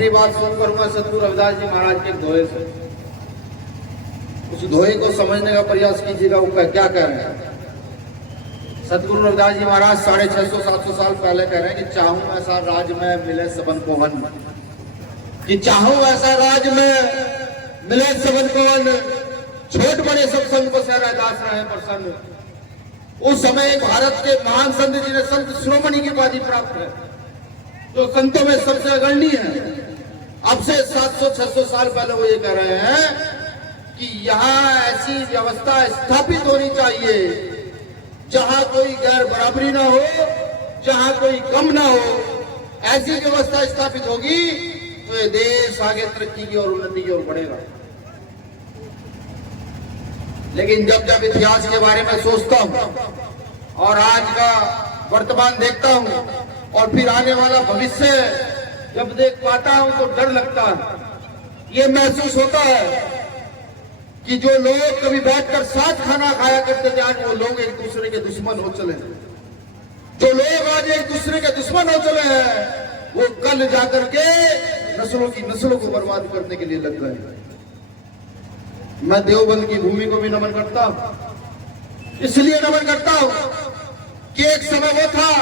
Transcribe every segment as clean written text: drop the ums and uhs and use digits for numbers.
अपनी बात शुरू करूंगा सतगुरु रविदास जी महाराज के दोहे से। उस दोहे को समझने का प्रयास कीजिएगा, वो क्या कह रहे हैं। सतगुरु रविदास जी महाराज 650-700 साल पहले कह रहे हैं कि चाहूं ऐसा राज में मिले सबन को वन, कि चाहूं ऐसा राज में मिले सबन को वन, छोट बड़े सब संत को सहरादास रहे प्रसन्न। उस समय भारत के महान संत जिन्हें संत शिरोमणि की उपाधि प्राप्त है, जो संतों में सबसे अग्रणी है, अब से 700-600 साल पहले वो ये कह रहे हैं कि यहाँ ऐसी व्यवस्था स्थापित होनी चाहिए जहां कोई गैर बराबरी ना हो, जहां कोई कम ना हो। ऐसी व्यवस्था स्थापित होगी तो ये देश आगे तरक्की की और उन्नति की ओर बढ़ेगा। लेकिन जब जब इतिहास के बारे में सोचता हूं और आज का वर्तमान देखता हूं और फिर आने वाला भविष्य जब देख पाता हूं तो डर लगता है। ये महसूस होता है कि जो लोग कभी बैठकर साथ खाना खाया करते थे, आज वो लोग एक दूसरे के दुश्मन हो चले हैं। जो लोग आज एक दूसरे के दुश्मन हो चले हैं, वो कल जाकर के नस्लों को बर्बाद करने के लिए लग गए हैं। मैं देवबंद की भूमि को भी नमन करता हूं, इसलिए नमन करता हूं कि एक समय वो था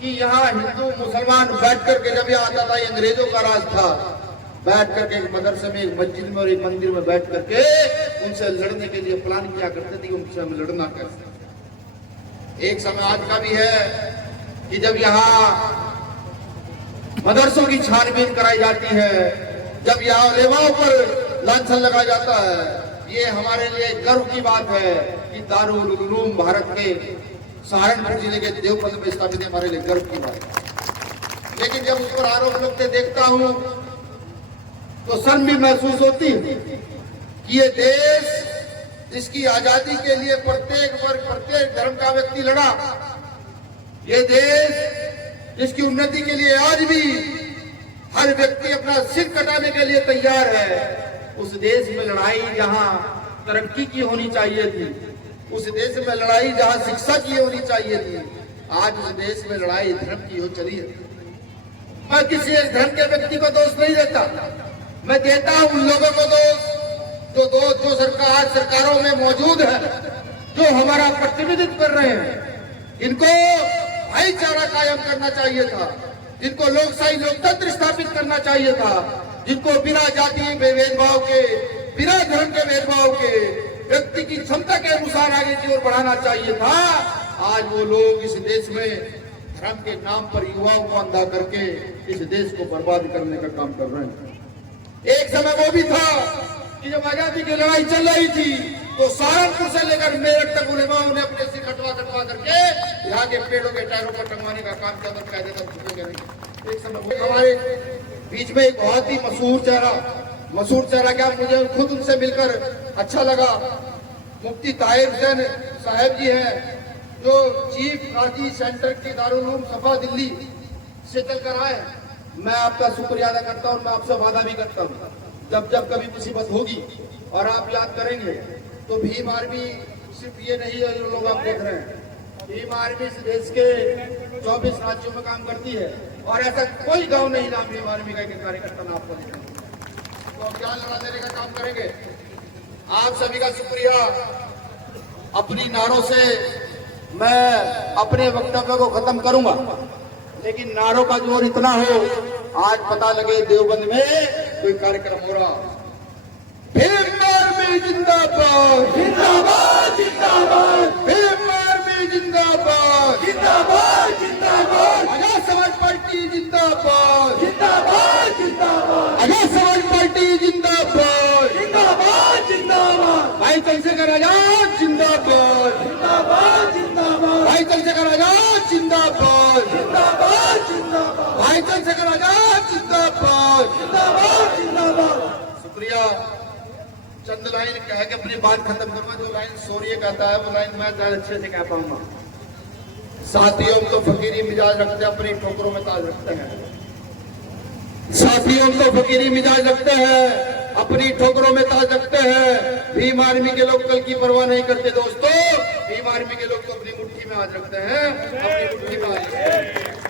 कि यहाँ हिंदू मुसलमान बैठ करके, जब यह आता था अंग्रेजों का राज था, बैठ करके एक मदरसे में, एक मस्जिद में और एक मंदिर में बैठ करके उनसे लड़ने के लिए प्लान किया करते थे, उनसे हम लड़ना कैसे। एक समय आज का भी है कि जब यहाँ मदरसों की छानबीन कराई जाती है, जब यहाँ लेवाओं पर लांछन लगाया जाता है, ये हमारे लिए गर्व की बात है कि दारुल उलूम भारत के सहारनपुर जिले के देवबंद में स्थापित हमारे लिए गर्व की बात है। लेकिन जब उस पर आरोप लगते देखता हूं तो शर्म भी महसूस होती है कि ये देश जिसकी आजादी के लिए प्रत्येक वर्ग, प्रत्येक धर्म का व्यक्ति लड़ा, ये देश जिसकी उन्नति के लिए आज भी हर व्यक्ति अपना सिर कटाने के लिए तैयार है, उस देश में लड़ाई जहां तरक्की की होनी चाहिए थी, उस देश में लड़ाई जहां शिक्षा की होनी चाहिए थी, आज उस देश में लड़ाई धर्म की हो चली है। मैं किसी एक धर्म के व्यक्ति को दोष नहीं देता, मैं देता हूं उन लोगों को दोष जो सरकारों में मौजूद है, जो हमारा प्रतिनिधित्व कर रहे हैं। इनको भाईचारा कायम करना चाहिए था, जिनको लोकशाही लोकतंत्र स्थापित करना चाहिए था, जिनको बिना जाति भेदभाव के, बिना धर्म के भेदभाव के व्यक्ति की क्षमता के अनुसार आगे की ओर बढ़ाना चाहिए था। आज वो लोग इस देश में धर्म के नाम पर युवाओं को अंधा करके इस देश को बर्बाद करने का काम कर रहे हैं। एक समय वो भी था कि जब आजादी की लड़ाई चल रही थी तो सहारनपुर से लेकर मेरठ तक उलेमाओं ने अपने सिर कटवा करके यहाँ के पेड़ों के टायरों पर टंगवाने का काम किया, तो कहते थे। एक समय हमारे बीच में एक बहुत ही मशहूर चेहरा क्या, मुझे खुद उनसे मिलकर अच्छा लगा। मुफ्ती ताहिर हुसैन साहब जी हैं, जो चीफ काजी सेंटर की दारुल उलूम सफा दिल्ली से चलकर आए। मैं आपका शुक्रिया अदा करता हूँ, मैं आपसे वादा भी करता हूँ जब कभी मुसीबत होगी और आप याद करेंगे तो भीम आर्मी सिर्फ ये नहीं है जो लोग आप देख रहे हैं, भीम आर्मी इस देश के 24 राज्यों में काम करती है और ऐसा कोई गांव नहीं ना भीम आर्मी का एक कार्यकर्ता ना आपको दिखेगा। तो अभियान लड़ा देने का काम करेंगे। आप सभी का शुक्रिया। अपनी नारों से मैं अपने वक्तव्य को खत्म करूंगा, लेकिन नारों का जोर इतना हो, आज पता लगे देवबंद में कोई कार्यक्रम हो रहा। भीम आर्मी जिंदाबाद, जिंदाबाद, जिंदाबाद। भीम आर्मी जिंदाबाद, जिंदाबाद, जिंदाबाद। आजाद समाज पार्टी जिंदाबाद, जिंदाबाद, जिंदाबाद। आजाद समाज पार्टी जिंदाबाद, जिंदाबाद, जिंदाबाद। भाई चंद्रशेखर आजाद जिंदाबाद, जिंदाबाद, जिंदाबाद। भाई चंद्रशेखर आजाद जिंदाबाद, जिंदाबाद, जिंदाबाद। भाई चंद्रशेखर आजाद जिंदाबाद, जिंदाबाद, जिंदाबाद। शुक्रिया। चंद लाइन कह के अपनी बात खत्म करूंगा। जो लाइन सूर्य कहता है वो लाइन मैं ज्यादा अच्छे से कह पाऊंगा। साथियों तो फकीरी मिजाज रखते हैं, अपनी ठोकरों में ताज रखते हैं। साथियों तो फकीरी मिजाज रखते हैं, अपनी ठोकरों में ताज रखते हैं। भीम आर्मी के लोग कल की परवाह नहीं करते दोस्तों। भीम आर्मी के लोग तो अपनी मुट्ठी में आज रखते हैं, अपनी मुट्ठी में आज रखते हैं।